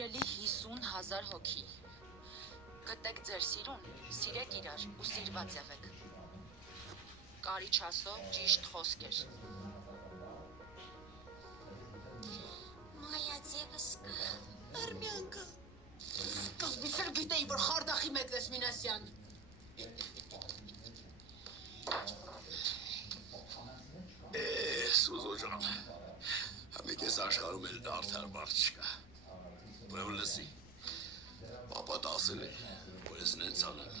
Սիրելի 50,000 հոգի, գտեք ձեր սիրուն, սիրեք իրար ու սիրված եղեք։ Կարի չասով ճիշտ խոսք էր։ Մայած եվս կա։ Արմյանկա։ Կազմիցեր գիտեի, որ խարդախի մեկն ես Մինասյան։ Սուզո ջան, համիկ ես աշխարհում էլ դարձար մարդ չկա։ Ուրեմն լսի, պապատ ասել է, որ ես նենց անեմ,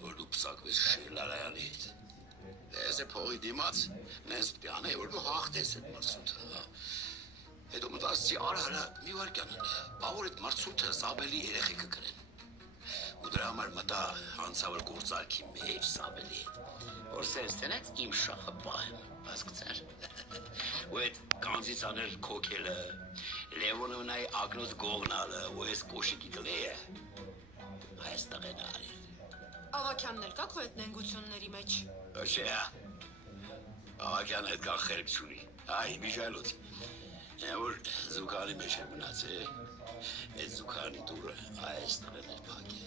որ դու պսակվես Շիրլարայանի հետ։ Ես է փողի դիմաց, նենց պիտի անեի, որ դու հաղթես այդ մարսութը։ Հետո մտածեցի արհարը մի վարկյան է, բավոր այդ մարսութը Սաբելի երեխեքը կրեն։ Ու դրա համար մտա հանցավոր գործարքի մեջ Սաբելի հետ, որ սենց տնեց իմ շախը պահեմ, հասկացար։ Ու այդ կանձից աներ քոքելը, Լևոնը նայ ակնոց գողնալը, ու ես կոշիկի կլեյը, այս տղեն արի։ Ավակյանն էլ կա քո այդ նենգությունների մեջ։ Չէ, ավակյանն այդ կան խելք չունի, այ միջայլոց։ Որ զուգանի մեջ է մնացել, այդ զուգանի դուրը այս տղեն էր պակ է։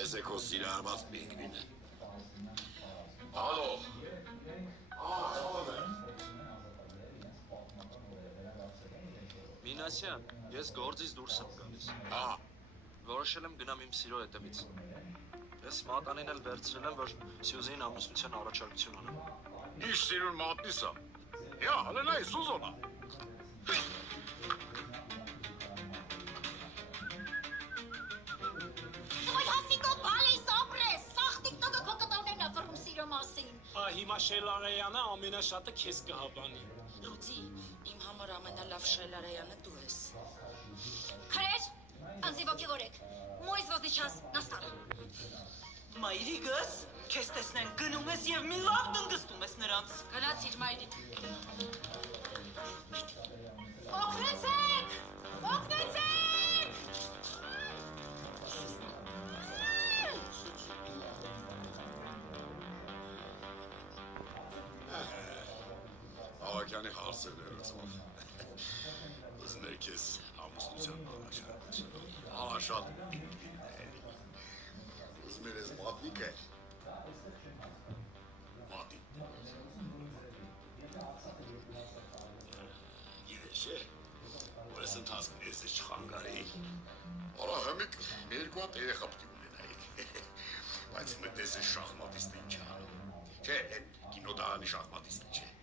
Ես է քո սիրահարված պինգվինը։ Ալո։ Մինասյան, ես գործից դուրս եմ գալիս։ Որոշել եմ գնամ իմ սիրո հետևից։ Ես մատանին էլ վերցրել եմ, որ Սյուզին ամուսնության առաջարկություն անեմ։ Իշ սիրուն մատնիսա։ Յա, հլենայ, Սուզոնա։ Հիմա Շելարայանը ամենաշատը քեզ կհավանի։ Լուծի, իմ համար ամենալավ Շելարայանը դու ես։ Քրեր, անձի ոգևորեք, մոյզ ոզնի չաս, նաստան։ Մայրիկս, քեզ տեսնեն գնում ես և մի լավ դնգստում ես նրանց։ Գնացիր մայրիկ։ Օգնեցեք, օգնեցեք։ Ավակյանի հարսերն է լծով։ Ուզում էր քեզ ամուսնության առաջարկություն։ Շատ պինգվին է։ Ուզում էր ես մատնիկ է։ Մատիկ։ Գիտես է, որ ես ընթացքում ես ես չխանգարեի։ Արա հմիկ մի երկու հատ երեխա պիտի ունենայի։ Բայց մտես է շախմատիստը ինչ է անում։ Չէ, կինոդարանի շախմատիստը չէ։